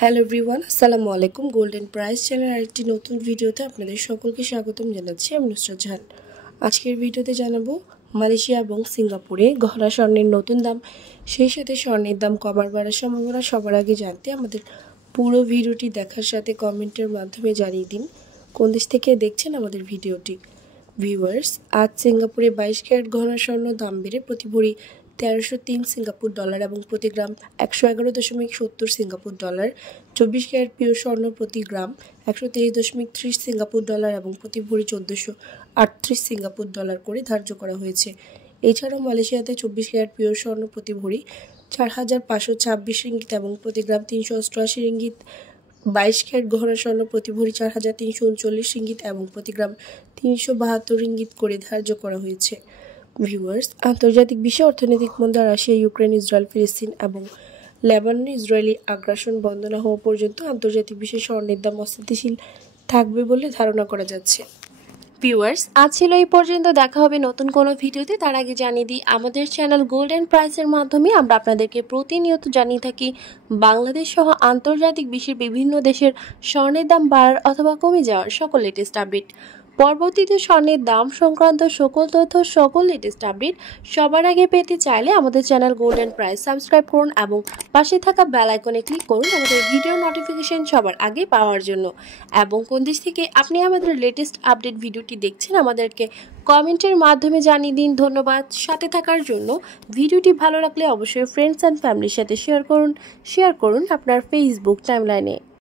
Hello everyone, আসসালামু আলাইকুম। Golden price চ্যানেলের আরেকটি নতুন ভিডিওতে আপনাদের সকলকে স্বাগতম জানাচ্ছি। আমি নুসরাত জাহান। আজকের ভিডিওতে জানাবো মালয়েশিয়া এবং সিঙ্গাপুরে গহনা স্বর্ণের নতুন দাম, সেই সাথে স্বর্ণের দাম কমার বাড়ার সম্ভাবনা সবার আগে জানতে আমাদের পুরো ভিডিওটি দেখার সাথে কমেন্টের মাধ্যমে জানিয়ে দিন কোন দেশ থেকে দেখছেন আমাদের ভিডিওটি। ভিউয়ার্স, আজ সিঙ্গাপুরে 22 ক্যারেট গহনা স্বর্ণ দাম বেড়ে প্রতি ভরি 1303 সিঙ্গাপুর ডলার এবং প্রতি গ্রাম 111.70 সিঙ্গাপুর ডলার, 24 ক্যারেট পিওর স্বর্ণ প্রতি গ্রাম 123.30 সিঙ্গাপুর ডলার এবং প্রতি ভরি 1438 সিঙ্গাপুর ডলার করে ধার্য করা হয়েছে। এছাড়াও মালয়েশিয়াতে 24 ক্যারেট পিওর স্বর্ণ প্রতি ভরি 4526 রিঙ্গিত এবং প্রতি গ্রাম 388 রিঙ্গিত, 22 ক্যারেট গহনা স্বর্ণ প্রতি ভরি 4339 রিঙ্গিত এবং প্রতি গ্রাম 372 রিঙ্গিত করে ধার্য করা হয়েছে। ভিউয়ার্স, আন্তর্জাতিক বিশ্ব অর্থনৈতিক মন্দা, রাশিয়া, ইউক্রেন, ইসরায়েল, ফিলিস্তিন এবং লেবাননে ইসরায়েলি আগ্রাসন বন্ধ না হওয়া পর্যন্ত আন্তর্জাতিক বিশ্বে স্বর্ণের দাম অস্থিতিশীল থাকবে বলে ধারণা করা যাচ্ছে। ভিউয়ার্স, আজ ছিল এই পর্যন্ত। দেখা হবে নতুন কোনো ভিডিওতে। তার আগে জানিয়ে দিই, আমাদের চ্যানেল গোল্ডেন প্রাইসের মাধ্যমে আমরা আপনাদেরকে প্রতিনিয়ত জানিয়ে থাকি বাংলাদেশ সহ আন্তর্জাতিক বিশ্বের বিভিন্ন দেশের স্বর্ণের দাম বাড়ার অথবা কমে যাওয়ার সকল লেটেস্ট আপডেট। পরবর্তীতে স্বর্ণের দাম সংক্রান্ত সকল তথ্য, সকল লেটেস্ট আপডেট সবার আগে পেতে চাইলে আমাদের চ্যানেল গোল্ডেন প্রাইস সাবস্ক্রাইব করুন এবং পাশে থাকা বেল আইকনে ক্লিক করুন আমাদের ভিডিও নোটিফিকেশন সবার আগে পাওয়ার জন্য। এবং কোন দেশ থেকে আপনি আমাদের লেটেস্ট আপডেট ভিডিওটি দেখছেন আমাদেরকে কমেন্টের মাধ্যমে জানিয়ে দিন। ধন্যবাদ সাথে থাকার জন্য। ভিডিওটি ভালো লাগলে অবশ্যই ফ্রেন্ডস অ্যান্ড ফ্যামিলির সাথে শেয়ার করুন আপনার ফেসবুক টাইমলাইনে।